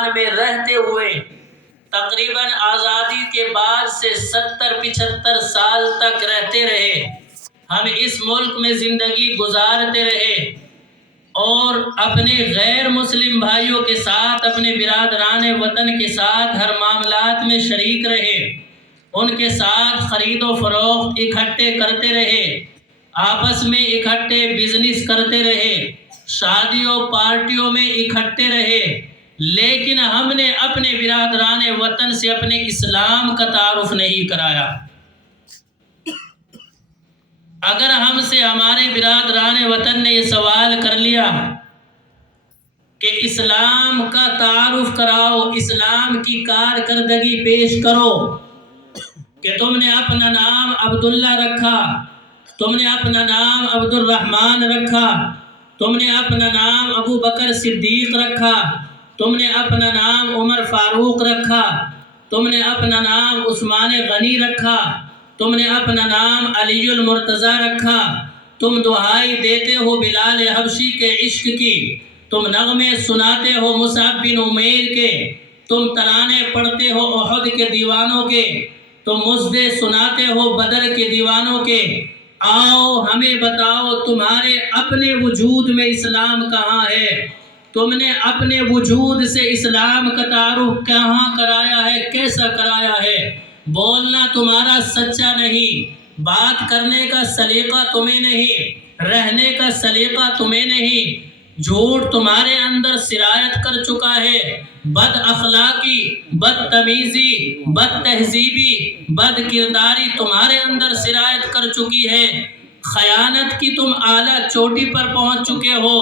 ہندوستان میں رہتے ہوئے تقریباً آزادی کے بعد سے 70-75 سال تک رہتے رہے، ہم اس ملک میں زندگی گزارتے رہے اور اپنے غیر مسلم بھائیوں کے ساتھ، اپنے برادران وطن کے ساتھ ہر معاملات میں شریک رہے، ان کے ساتھ خرید و فروخت اکٹھے کرتے رہے، آپس میں اکٹھے بزنس کرتے رہے، شادیوں پارٹیوں میں اکٹھے رہے، لیکن ہم نے اپنے برادران وطن سے اپنے اسلام کا تعارف نہیں کرایا۔ اگر ہم سے ہمارے برادران وطن نے یہ سوال کر لیا کہ اسلام کا تعارف کراؤ، اسلام کی کارکردگی پیش کرو، کہ تم نے اپنا نام عبداللہ رکھا، تم نے اپنا نام عبد الرحمن رکھا، تم نے اپنا نام ابو بکر صدیق رکھا، تم نے اپنا نام عمر فاروق رکھا، تم نے اپنا نام عثمان غنی رکھا، تم نے اپنا نام علی المرتضیٰ رکھا، تم دعائی دیتے ہو بلال حبشی کے عشق کی، تم نغمے سناتے ہو مصعب بن عمیر کے، تم ترانے پڑھتے ہو احد کے دیوانوں کے، تم مزدے سناتے ہو بدر کے دیوانوں کے، آؤ ہمیں بتاؤ تمہارے اپنے وجود میں اسلام کہاں ہے؟ تم نے اپنے وجود سے اسلام کا تعارف کہاں کرایا ہے، کیسا کرایا ہے؟ بولنا تمہارا سچا نہیں، بات کرنے کا سلیقہ تمہیں نہیں، رہنے کا سلیقہ تمہیں نہیں، جھوٹ تمہارے اندر سرایت کر چکا ہے، بد اخلاقی، بد تمیزی، بد تہذیبی، بد کرداری تمہارے اندر سرایت کر چکی ہے، خیانت کی تم اعلیٰ چوٹی پر پہنچ چکے ہو،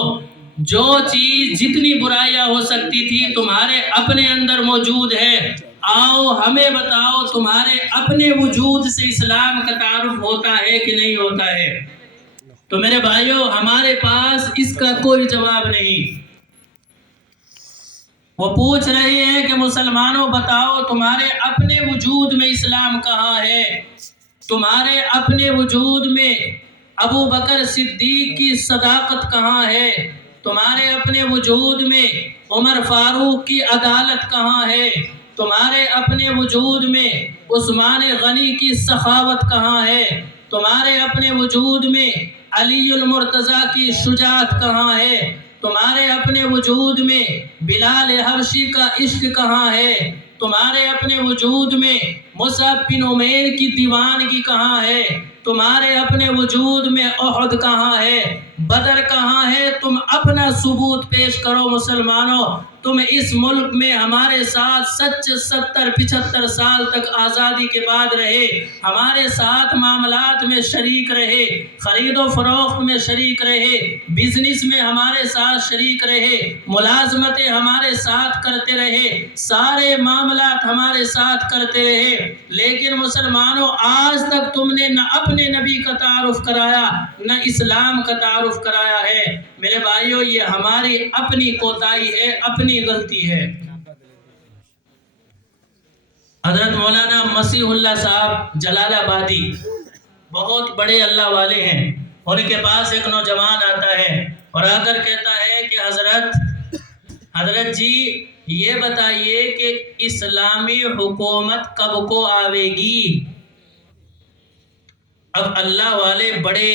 جو چیز جتنی برائیاں ہو سکتی تھی تمہارے اپنے اندر موجود ہے، آؤ ہمیں بتاؤ تمہارے اپنے وجود سے اسلام کا تعارف ہوتا ہے کہ نہیں ہوتا ہے؟ تو میرے بھائیوں، ہمارے پاس اس کا کوئی جواب نہیں۔ وہ پوچھ رہے ہیں کہ مسلمانوں بتاؤ تمہارے اپنے وجود میں اسلام کہاں ہے؟ تمہارے اپنے وجود میں ابو بکر صدیق کی صداقت کہاں ہے؟ تمہارے اپنے وجود میں عمر فاروق کی عدالت کہاں ہے؟ تمہارے اپنے وجود میں عثمان غنی کی سخاوت کہاں ہے؟ تمہارے اپنے وجود میں علی المرتضیٰ کی شجاعت کہاں ہے؟ تمہارے اپنے وجود میں بلال حبشی کا عشق کہاں ہے؟ تمہارے اپنے وجود میں مصعب بن عمیر کی دیوانگی کہاں ہے؟ تمہارے اپنے وجود میں احد کہاں ہے؟ بدر کہاں ہے؟ تم اپنا ثبوت پیش کرو مسلمانوں۔ تم اس ملک میں ہمارے ساتھ 70-75 سال تک آزادی کے بعد رہے، ہمارے ساتھ معاملات میں شریک رہے، خرید و فروخت میں شریک رہے، بزنس میں ہمارے ساتھ شریک رہے، ملازمتیں ہمارے ساتھ کرتے رہے، سارے معاملات ہمارے ساتھ کرتے رہے، لیکن مسلمانوں آج تک تم نے نہ اپنے نبی کا تعارف کرایا، نہ اسلام کا تعارف کرایا ہے۔ میرے بھائیوں، یہ ہماری اپنی کوتاہی ہے، اپنی غلطی ہے۔ حضرت مولانا مسیح اللہ صاحب جلال آبادی بہت بڑے اللہ والے ہیں، ان کے پاس ایک نوجوان آتا ہے اور آ کر کہتا ہے کہ حضرت جی یہ بتائیے کہ اسلامی حکومت کب کو آوے گی؟ اب اللہ والے بڑے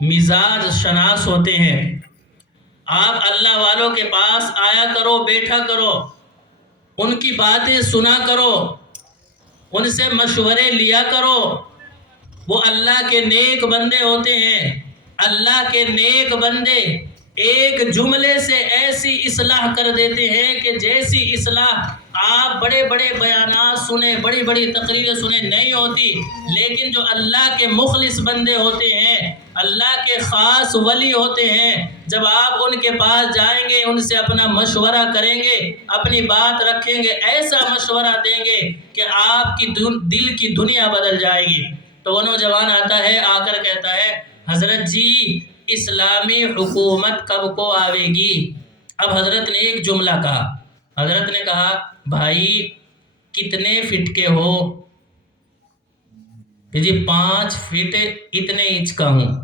مزاج شناس ہوتے ہیں، آپ اللہ والوں کے پاس آیا کرو، بیٹھا کرو، ان کی باتیں سنا کرو، ان سے مشورے لیا کرو، وہ اللہ کے نیک بندے ہوتے ہیں۔ اللہ کے نیک بندے ایک جملے سے ایسی اصلاح کر دیتے ہیں کہ جیسی اصلاح آپ بڑے بڑے بیانات سنیں، بڑی بڑی تقریریں سنیں نہیں ہوتی، لیکن جو اللہ کے مخلص بندے ہوتے ہیں، اللہ کے خاص ولی ہوتے ہیں، جب آپ ان کے پاس جائیں گے، ان سے اپنا مشورہ کریں گے، اپنی بات رکھیں گے، ایسا مشورہ دیں گے کہ آپ کی دل کی دنیا بدل جائے گی۔ تو وہ نوجوان آتا ہے، آ کر کہتا ہے حضرت جی اسلامی حکومت کب کو آوے گی؟ اب حضرت نے ایک جملہ کہا، حضرت نے کہا بھائی کتنے فٹ کے ہو؟ کہ جی 5 فٹ اتنے انچ کا ہوں۔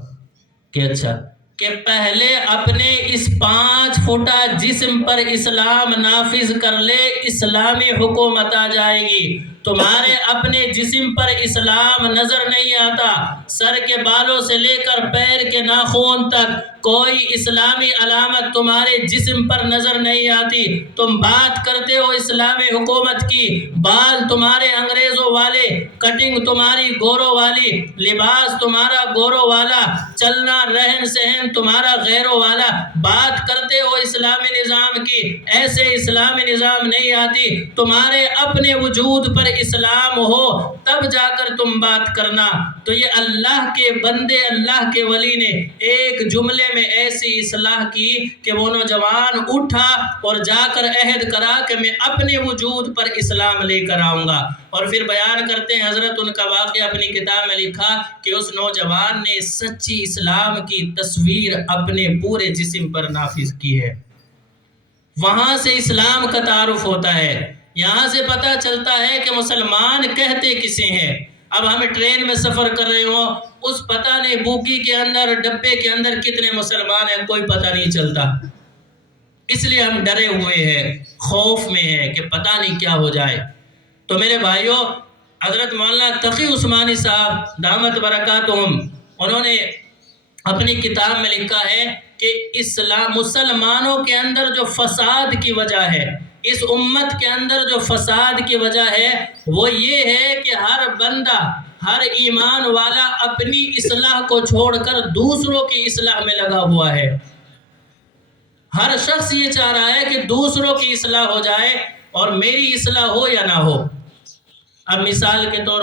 کہ اچھا کہ پہلے اپنے اس 5 فٹا جسم پر اسلام نافذ کر لے، اسلامی حکومت آ جائے گی۔ تمہارے اپنے جسم پر اسلام نظر نہیں آتا، سر کے بالوں سے لے کر پیر کے ناخن تک کوئی اسلامی علامت تمہارے جسم پر نظر نہیں آتی۔ تم بات کرتے ہو اسلامی حکومت کی، بال تمہارے انگریزوں والے، کٹنگ تمہاری گوروں والی، لباس تمہارا گوروں والا، چلنا رہن سہن تمہارا غیروں والا، بات کرتے ہو اسلامی نظام کی، ایسے اسلامی نظام نہیں آتی۔ تمہارے اپنے وجود پر اسلام ہو تب جا کر تم بات کرنا۔ تو یہ اللہ کے بندے، اللہ کے ولی نے ایک جملے میں ایسی اصلاح کی کہ وہ نوجوان اٹھا اور جا کر عہد کرا کہ میں اپنے وجود پر اسلام لے کر آؤں گا۔ اور پھر بیان کرتے ہیں حضرت ان کا واقعہ اپنی کتاب میں لکھا کہ اس نوجوان نے سچی اسلام کی تصویر اپنے پورے جسم پر نافذ کی ہے۔ وہاں سے اسلام کا تعارف ہوتا ہے، یہاں سے پتہ چلتا ہے کہ مسلمان کہتے کسے ہیں۔ اب ہم ٹرین میں سفر کر رہے ہوں، اس پتہ نہیں بوگی کے اندر، ڈبے کے اندر کتنے مسلمان ہیں، کوئی پتہ نہیں چلتا۔ اس لیے ہم ڈرے ہوئے ہیں، خوف میں ہیں کہ پتہ نہیں کیا ہو جائے۔ تو میرے بھائیوں، حضرت مولانا تقی عثمانی صاحب دامت برکاتہم، انہوں نے اپنی کتاب میں لکھا ہے کہ مسلمانوں کے اندر جو فساد کی وجہ ہے، اس امت کے اندر جو فساد کی وجہ ہے وہ یہ ہے کہ ہر بندہ، ہر ایمان والا اپنی اصلاح کو چھوڑ کر دوسروں کی اصلاح میں لگا ہوا ہے۔ ہر شخص یہ چاہ رہا ہے کہ دوسروں کی اصلاح ہو جائے اور میری اصلاح ہو یا نہ ہو۔ اب مثال کے طور